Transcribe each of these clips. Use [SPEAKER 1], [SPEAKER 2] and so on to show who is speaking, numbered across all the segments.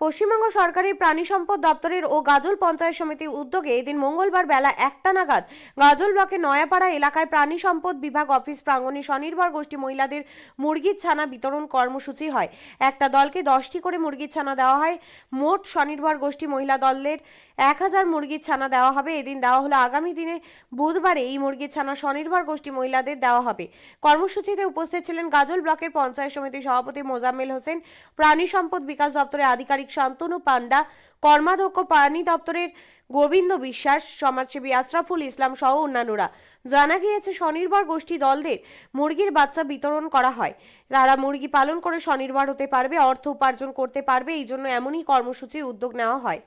[SPEAKER 1] পশ্চিমবঙ্গ সরকারি প্রাণী সম্পদ দপ্তরের ও গাজল পঞ্চায়েত সমিতির উদ্যোগে এদিন মঙ্গলবার বেলা একটা নাগাদ গাজল ব্লকের নয়াপাড়া এলাকায় প্রাণী সম্পদ বিভাগ অফিস প্রাঙ্গণে স্বনির্ভর গোষ্ঠী মহিলাদের মুরগির ছানা বিতরণ কর্মসূচি হয়। একটা দলকে দশটি করে মুরগির ছানা দেওয়া হয়। মোট স্বনির্ভর গোষ্ঠী মহিলা দলের এক হাজার মুরগির ছানা দেওয়া হবে। এদিন দেওয়া হলো আগামী দিনে বুধবারে এই মুরগির ছানা স্বনির্ভর গোষ্ঠী মহিলাদের দেওয়া হবে। কর্মসূচিতে উপস্থিত ছিলেন গাজল ব্লকের পঞ্চায়েত সমিতির সভাপতি মোজাম্মেল হোসেন, প্রাণী সম্পদ বিকাশ দপ্তরের আধিকারিক শান্তনু পান্ডা কর্মাধ্যক্ষ প্রাণী দপ্তরের গোবিন্দ বিশ্বাস, সমাজসেবী আশরাফুল ইসলাম সহ অন্যান্যরা। জানা গিয়েছে, স্বনির্ভর গোষ্ঠী দলদের মুরগির বাচ্চা বিতরণ করা হয়। তারা মুরগি পালন করে স্বনির্ভর হতে পারবে, অর্থ উপার্জন করতে পারবে, এই জন্য এমনই কর্মসূচির উদ্যোগ নেওয়া হয়।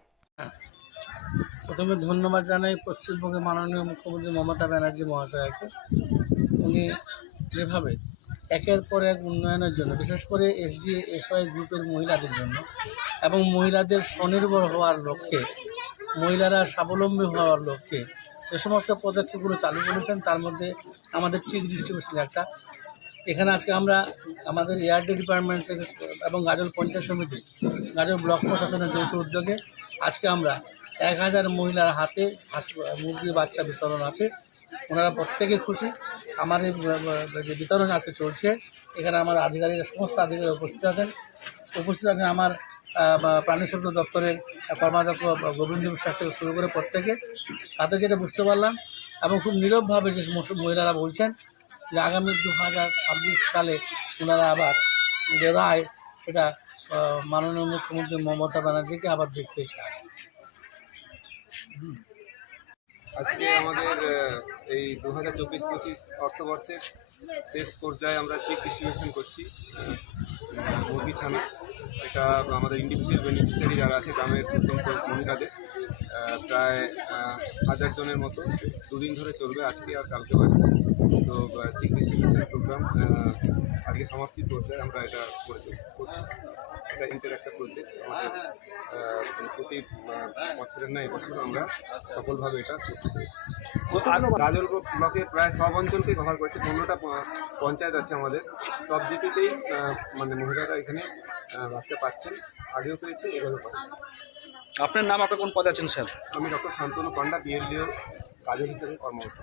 [SPEAKER 2] প্রথমে ধন্যবাদ জানাই পশ্চিমবঙ্গের মাননীয় মুখ্যমন্ত্রী মমতা ব্যানার্জি মহাশয়কে। উনি যেভাবে একের পর এক উন্নয়নের জন্য, বিশেষ করে এসডি এসওয়াই গ্রুপের মহিলাদের জন্য এবং মহিলাদের স্বনির্ভর হওয়ার লক্ষ্যে, মহিলারা স্বাবলম্বী হওয়ার লক্ষ্যে যে সমস্ত পদক্ষেপগুলো চালু করেছেন, তার মধ্যে আমাদের চিফ ডিস্ট্রিবিউশন একটা। এখানে আজকে আমরা আমাদের এয়ারডে ডিপার্টমেন্ট থেকে এবং গাজল পঞ্চায়েত সমিতি, গাজল ব্লক প্রশাসনের যৌথ উদ্যোগে আজকে আমরা এক হাজার মহিলার হাতে হাঁস- মুরগির বাচ্চা বিতরণ আছে। ওনারা প্রত্যেকে খুশি। আমার যে বিতরণ আজকে চলছে, এখানে আমার আধিকারিক সমস্ত আধিকারিক উপস্থিত আছেন। উপস্থিত আছেন আমার প্রাণী দপ্তরের কর্মাধ্যক্ষ গোবিন্দ বিশ্বাস থেকে শুরু করে প্রত্যেকে। তাতে যেটা বুঝতে পারলাম এবং খুব নীরবভাবে যে মহিলারা বলছেন যে আগামী দু হাজার ছাব্বিশ সালে ওনারা আবার যে রায়, সেটা মাননীয় মুখ্যমন্ত্রী মমতা ব্যানার্জিকে আবার দেখতে চায়।
[SPEAKER 3] আজকে আমাদের এই দু হাজার চব্বিশ পঁচিশ অর্থবর্ষের শেষ পর্যায়ে আমরা চেক ডিস্ট্রিবিউশন করছি, মুরগি ছানা। এটা আমাদের ইন্ডিভিজুয়াল বেনিফিশিয়ারি যারা আছে, গ্রামের মহিলাদের প্রায় হাজার জনের মতো দুদিন ধরে চলবে আজকে আর কালকেও আছে তো চেক ডিস্ট্রিবিউশন প্রোগ্রাম আজকে সমাপ্তি পর্যায়ে আমরা এটা করে করছি এটা ইন্টার একটা প্রজেক্ট আমাদের প্রতি বছরের না এবছর আমরা সফলভাবে এটা করতে পেরেছি। গাজল ব্লকের প্রায় সব অঞ্চলকেই কভার করেছে। পনেরোটা পঞ্চায়েত আছে আমাদের। সব জিপিতেই মানে মহিলারা এখানে বাচ্চা পাচ্ছেন আগেও পেয়েছে এবারও পাচ্ছে।
[SPEAKER 4] আপনার নাম আপনার কোন পদে আছেন স্যার?
[SPEAKER 3] আমি ডক্টর শান্তনু পান্ডা বিএলডিও কাজল হিসেবে কর্মরত।